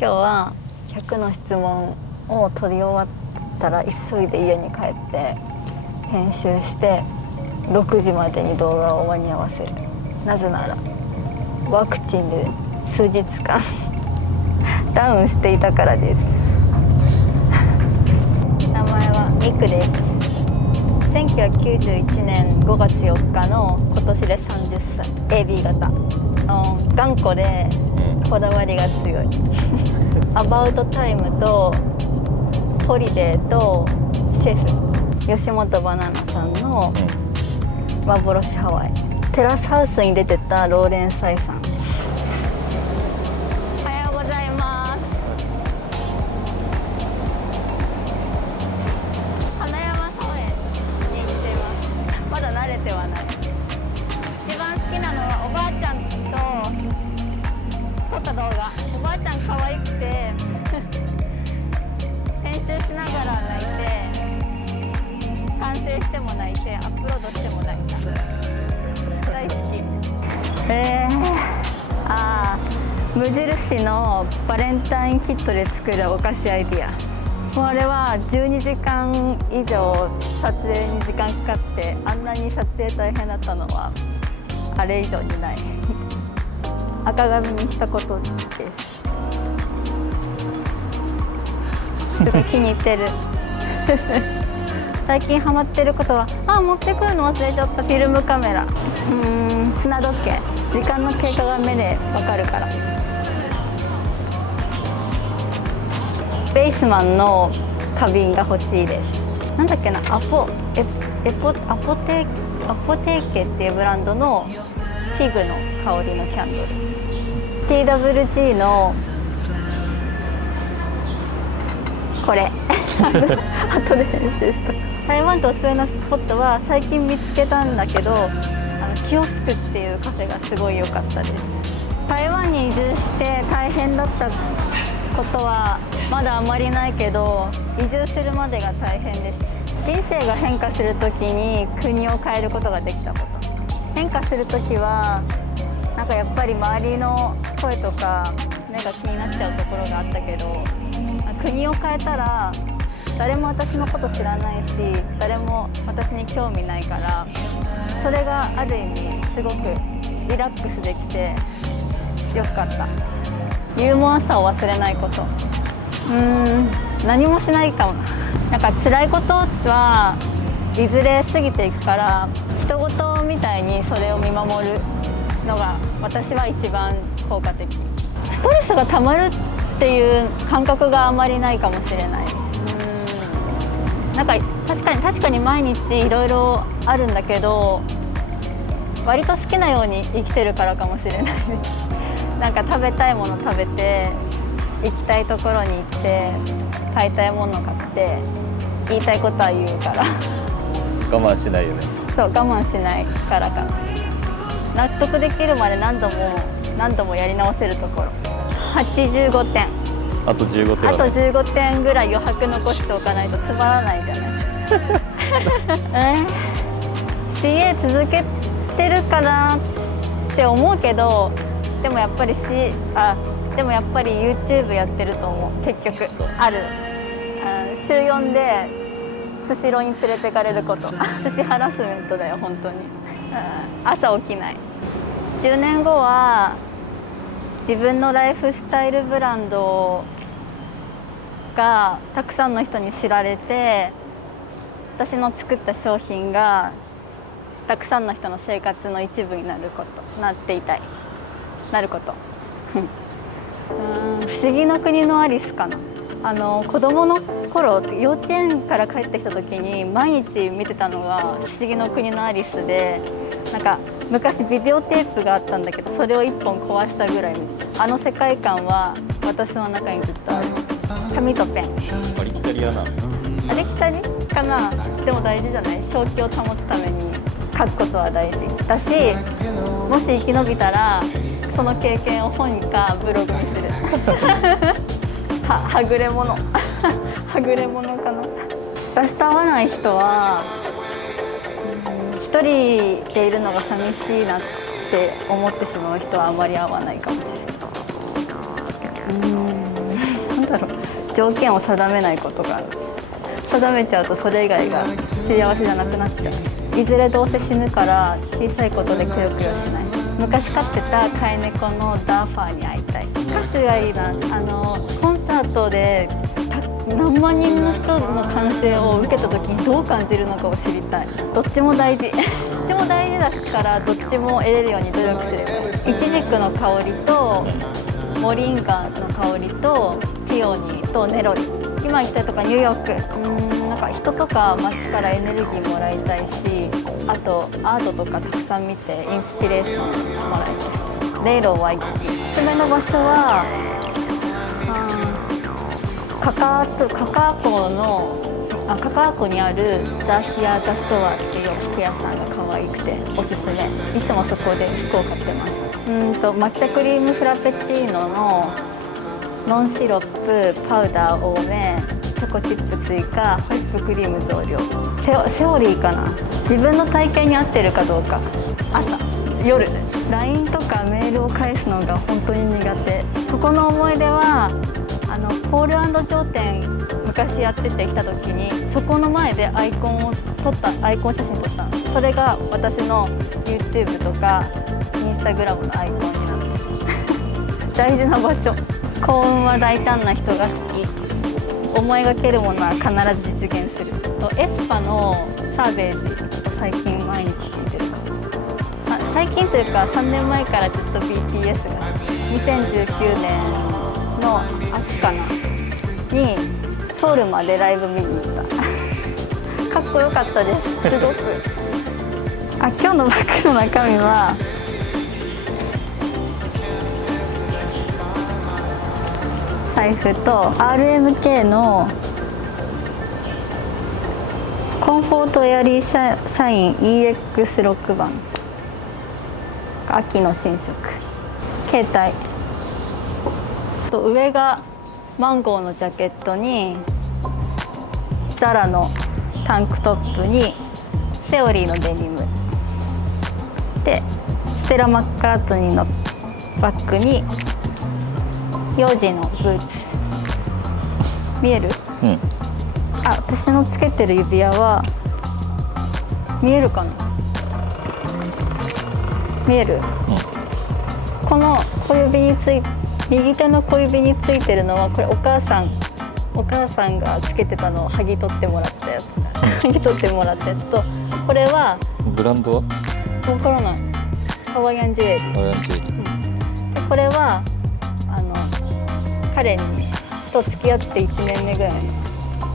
今日は100の質問を取り終わったら急いで家に帰って編集して6時までに動画を間に合わせる。なぜならワクチンで数日間ダウンしていたからです。名前はミクです。1991年5月4日の今年で30歳 AB 型頑固でこだわりが強いアバウトタイムとホリデーとシェフ吉本バナナさんの幻ハワイテラスハウスに出てたローレンサイさん。おはようございます。花山公園に来ています。まだ慣れてはない。一番好きなのはおばあちゃんと撮った動画。おばあちゃん可愛くて編集しながら泣いて完成しても泣いてアップロードしても泣いた。大好き。無印のバレンタインキットで作るお菓子アイディア。もうあれは12時間以上撮影に時間かかってあんなに撮影大変だったのはあれ以上にない赤紙にしたことです。すごい気に入ってる最近ハマってることは持ってくるの忘れちゃった。フィルムカメラ、砂時計、時間の経過が目でわかるから。ベースマンの花瓶が欲しいです。なんだっけな、アポテーケっていうブランドのフィグの香りのキャンドル。 TWG のこれ後で編集した。台湾とおすすめのスポットは最近見つけたんだけどキオスクっていうカフェがすごい良かったです。台湾に移住して大変だったことはまだあまりないけど移住するまでが大変でした。人生が変化する時に国を変えることができたこと。変化する時はなんかやっぱり周りの声とか目が気になっちゃうところがあったけど国を変えたら誰も私のこと知らないし誰も私に興味ないからそれがある意味すごくリラックスできてよかった。ユーモアさを忘れないこと。何もしないかも。なんか辛いことはいずれ過ぎていくから人事みたいにそれを見守るのが私は一番効果的。ストレスがたまるっていう感覚があまりないかもしれない。なんか確かに毎日いろいろあるんだけど割と好きなように生きてるからかもしれないなんか食べたいもの食べて行きたいところに行って買いたいもの買って言いたいことは言うから我慢しないよね。そう我慢しないからかな。納得できるまで何度もやり直せるところ。85点。あと15点あと15点ぐらい余白残しておかないとつまらないじゃないCA 続けてるかなって思うけどでもやっぱりYouTube やってると思う。結局週4でスシローに連れてかれること寿司ハラスメントだよ本当に。朝起きない。10年後は自分のライフスタイルブランドがたくさんの人に知られて私の作った商品がたくさんの人の生活の一部になること。不思議の国のアリスかな。子供の頃幼稚園から帰ってきた時に毎日見てたのが不思議の国のアリスでなんか昔ビデオテープがあったんだけどそれを1本壊したぐらい世界観は私の中にずっとある。紙とペン。ありきたりやな。ありきたりかな。でも大事じゃない。正気を保つために書くことは大事だしもし生き延びたらその経験を本かブログにするはぐれ者はぐれ者かな。私と会わない人は一人でいるのが寂しいなって思ってしまう人はあまり会わないかもしれない。だろう、条件を定めないことがある。定めちゃうとそれ以外が幸せじゃなくなっちゃう。いずれどうせ死ぬから小さいことでくよくよしない。昔飼ってた飼い猫のダーファーに会いたい。歌手がいいな。コンサートで何万人の人の歓声を受けた時にどう感じるのかを知りたい。どっちも大事どっちも大事だからどっちも得れるように努力すればいい。イチジクの香りとモリンガの香りとピオニーとネロリ。今行ったとかニューヨーク、なんか人とか街からエネルギーもらいたいし、あとアートとかたくさん見てインスピレーションもらいたい。レイローワイキキ。おすすめの場所はカカア湖にあるザ・ヒア・ザ・ストアっていう服屋さんが可愛くておすすめ。いつもそこで服を買ってます。抹茶クリームフラペチーノのノンシロップパウダー多め、チョコチップ追加、ホイップクリーム増量。セオリーかな。自分の体型に合ってるかどうか。朝夜 LINE とかメールを返すのが本当に苦手。ここの思い出はポール&ジョー店昔やってて来た時にそこの前でアイコン写真撮ったの。それが私の YouTube とか Instagram のアイコンになって大事な場所。幸運は大胆な人が好き。思いがけるものは必ず実現する。エスパのサーベージ最近毎日聴いてるかも。最近というか3年前からずっと BTS が好き。2019年の秋かなにソウルまでライブ見に行ったかっこよかったです。すごく今日のバッグの中身は財布と RMK のコンフォートエアリーシャイン EX6 番。秋の新色。携帯と上がマンゴーのジャケットにザラのタンクトップにセオリーのデニムでステラ・マッカートニーのバッグに幼児のブーツ。見える？私のつけてる指輪は見えるかな？見える？この小指に右手の小指についてるのはこれお母さんがつけてたのを剥ぎ取ってもらったやつ剥ぎ取ってもらったやつと、これはブランドはわからない。ハワイアンジュエリー。でこれは彼と付き合って1年目ぐらい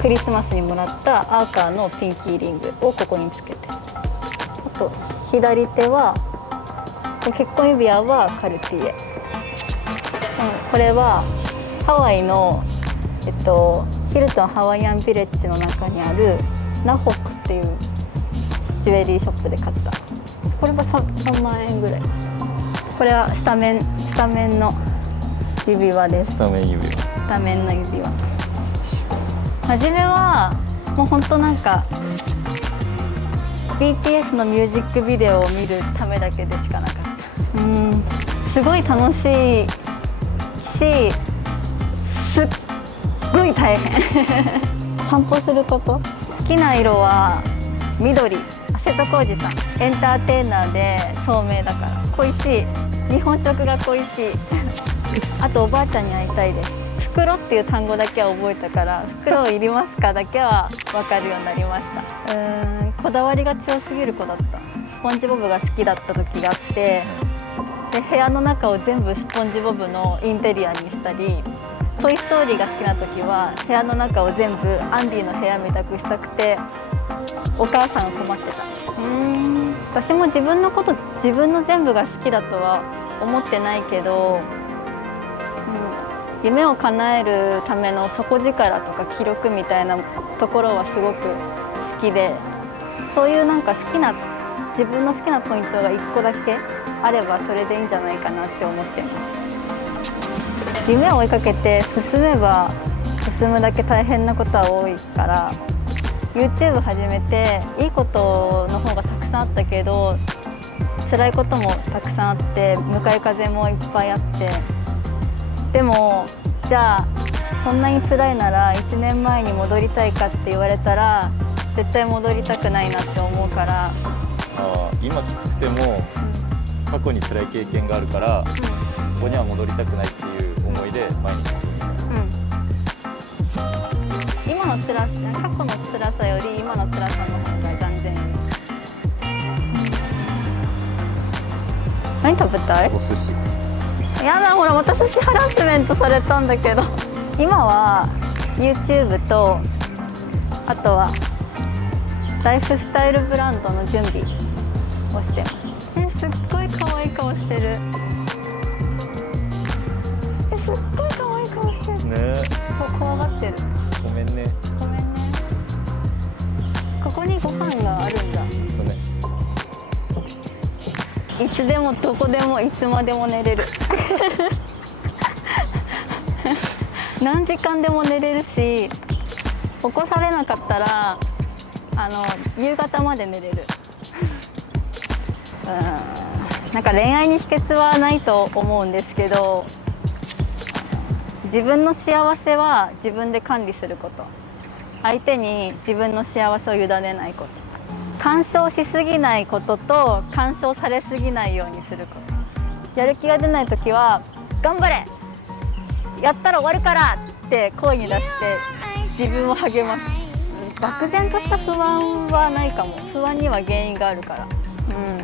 クリスマスにもらったアーカーのピンキーリングをここにつけて、あと左手は結婚指輪はカルティエ。これはハワイの、ヒルトンハワイアンビレッジの中にあるナホックっていうジュエリーショップで買った。これが 3万円ぐらい。これはスタメンの指輪です。スタメンの指輪。初めはもうほんとなんか BTS のミュージックビデオを見るためだけでしかなかった。すごい楽しいし、すっごい大変散歩すること。好きな色は緑。瀬戸康史さんエンターテイナーで聡明だから恋しい。日本食が恋しいあとおばあちゃんに会いたいです。袋っていう単語だけは覚えたから袋いりますかだけは分かるようになりました。こだわりが強すぎる子だった。スポンジボブが好きだった時があって、で部屋の中を全部スポンジボブのインテリアにしたり、トイ・ストーリーが好きな時は部屋の中を全部アンディの部屋みたくしたくてお母さんが困ってた。私も自分の全部が好きだとは思ってないけど、夢を叶えるための底力とか記録みたいなところはすごく好きで、そういうなんか自分の好きなポイントが1個だけあればそれでいいんじゃないかなって思ってます。夢を追いかけて進めば進むだけ大変なことは多いから、 YouTube 始めていいことの方がたくさんあったけど辛いこともたくさんあって、向かい風もいっぱいあって、でもじゃあそんなに辛いなら1年前に戻りたいかって言われたら絶対戻りたくないなって思うから、今きつくても過去に辛い経験があるから、そこには戻りたくないっていう思いで前に進む。今の辛さ、過去の辛さより今の辛さの方が断然いい。何食べたい？お寿司。やだ、ほらまた寿司ハラスメントされたんだけど。今は YouTube とあとはライフスタイルブランドの準備をしてます。すっごい可愛い顔してる。すっごい可愛い顔してる。ね。怖がってる。ごめんね。ごめんね。ここにご飯があるんだ。そうね。いつでもどこでもいつまでも寝れる。何時間でも寝れるし、起こされなかったら夕方まで寝れる。なんか恋愛に秘訣はないと思うんですけど、自分の幸せは自分で管理すること、相手に自分の幸せを委ねないこと、干渉しすぎないことと干渉されすぎないようにすること。やる気が出ない時は頑張れ、やったら終わるからって声に出して自分を励ます。漠然とした不安はないかも。不安には原因があるから、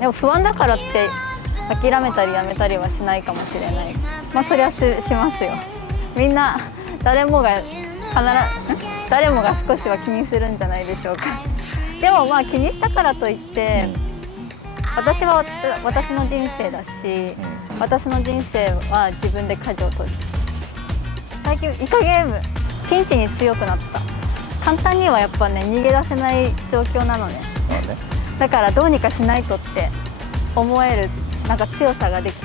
でも不安だからって諦めたりやめたりはしないかもしれない。まあそりゃしますよ。みんな誰もが少しは気にするんじゃないでしょうか。でもまあ気にしたからといって私は私の人生だし、私の人生は自分で舵を取る。最近イカゲームピンチに強くなった。簡単にはやっぱね逃げ出せない状況なのね。だからどうにかしないとって思えるなんか強さができ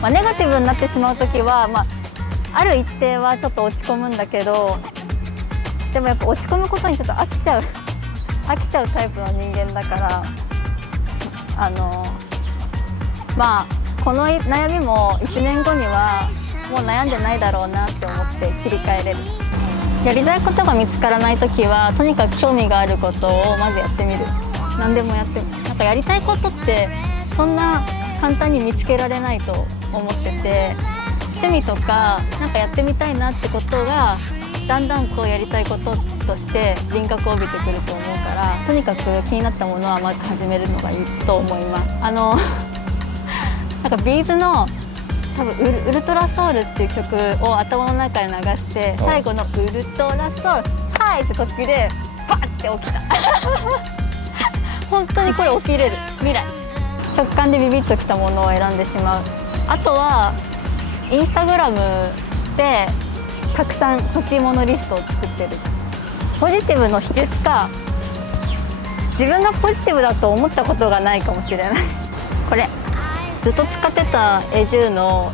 た。ネガティブになってしまう時は、ある一定はちょっと落ち込むんだけど、でもやっぱ落ち込むことにちょっと飽きちゃうタイプの人間だから、この悩みも1年後にはもう悩んでないだろうなって思って切り替えれる。やりたいことが見つからない時はとにかく興味があることをまずやってみる。何でもやってみる。なんかやりたいことってそんな簡単に見つけられないと思ってて、趣味とかなんかやってみたいなってことがだんだんこうやりたいこととして輪郭を帯びてくると思うから、とにかく気になったものはまず始めるのがいいと思います。なんかビーズの多分ウルトラソウルっていう曲を頭の中で流して、最後のウルトラソウルはいって時でパッて起きた。本当にこれ起きれる未来。直感でビビッときたものを選んでしまう。あとはインスタグラムでたくさん欲しいものリストを作ってる。ポジティブの秘訣か、自分がポジティブだと思ったことがないかもしれない。これずっと使ってたエジューの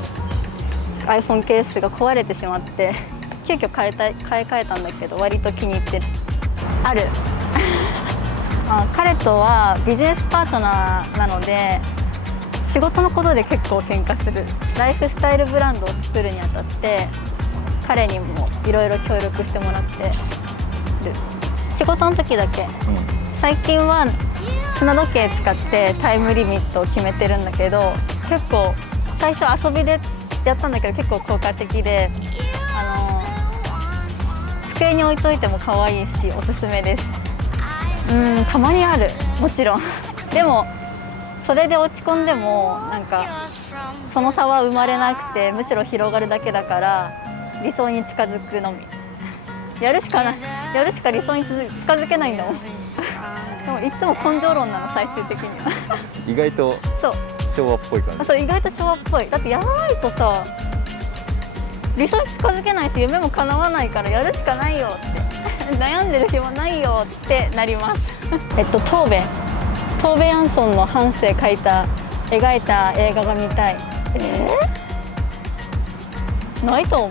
iPhone ケースが壊れてしまって急遽買い替えたんだけど、割と気に入ってる。ある彼とはビジネスパートナーなので仕事のことで結構喧嘩する。ライフスタイルブランドを作るにあたって彼にもいろいろ協力してもらってる。仕事の時だけ、最近は砂時計使ってタイムリミットを決めてるんだけど、結構最初遊びでやったんだけど結構効果的で、机に置いといても可愛いしおすすめです。たまにある、もちろん。でもそれで落ち込んでもなんかその差は生まれなくて、むしろ広がるだけだから理想に近づくのみ。やるしか理想に近づけないんだもん。でもいつも根性論なの、最終的には。意外と昭和っぽい感じ。そう、意外と昭和っぽい。だってやらないとさ理想に近づけないし夢も叶わないから、やるしかないよって悩んでる暇ないよってなります。トーベ・ヤンソンの半生描いた映画が見たい。ないと思う。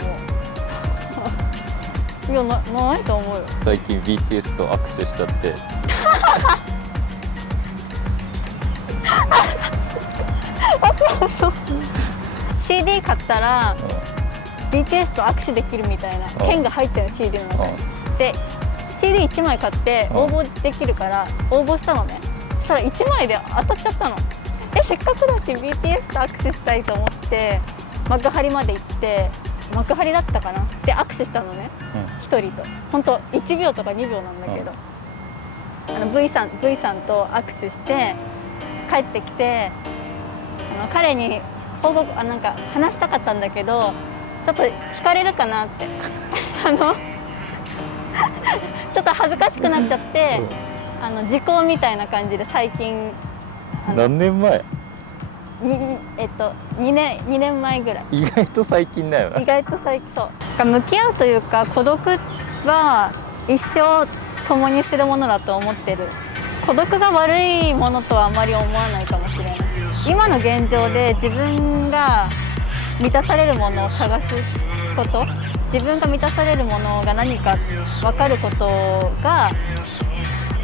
いや、ないと思うよ。最近 BTS と握手したって。そう CD 買ったら BTS と握手できるみたいな券が入ってるの CD の中に。で CD1 枚買って応募できるから応募したのね。そしたら1枚で当たっちゃったの。せっかくだし BTS と握手したいと思って幕張まで行って、幕張だったかなで握手したのね、1人と。ほんと1秒とか2秒なんだけど、V さんと握手して帰ってきて、彼に報告なんか話したかったんだけど、ちょっと惹かれるかなってちょっと恥ずかしくなっちゃって、時効みたいな感じで最近何年前？2年前ぐらい。意外と最近だよな。意外と最近そう向き合うというか、孤独は一生共にするものだと思ってる。孤独が悪いものとはあまり思わないかもしれない。今の現状で自分が満たされるものを探すこと、自分が満たされるものが何か分かることが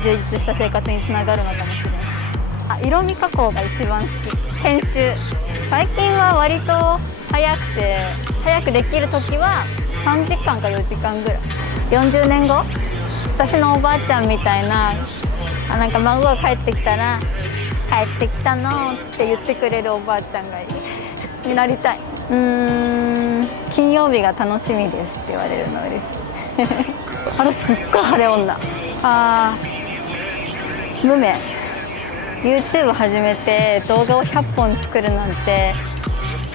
充実した生活につながるのかもしれない。色味加工が一番好き。編集最近は割と早くできる時は3時間か4時間ぐらい。40年後私のおばあちゃんみたいな、なんか孫が帰ってきたら「帰ってきたの」って言ってくれるおばあちゃんがになりたい。金曜日が楽しみですって言われるの嬉しい私すっごい晴れ女。無名 YouTube 始めて動画を100本作るなんて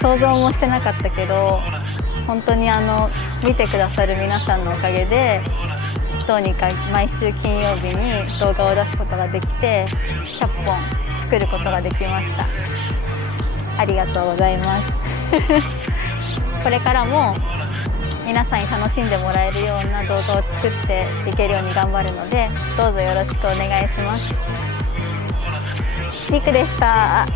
想像もしてなかったけど、本当に見てくださる皆さんのおかげでどうにか毎週金曜日に動画を出すことができて100本作ることができました。ありがとうございますこれからも皆さんに楽しんでもらえるような動画を作っていけるように頑張るので、どうぞよろしくお願いします。りくでした。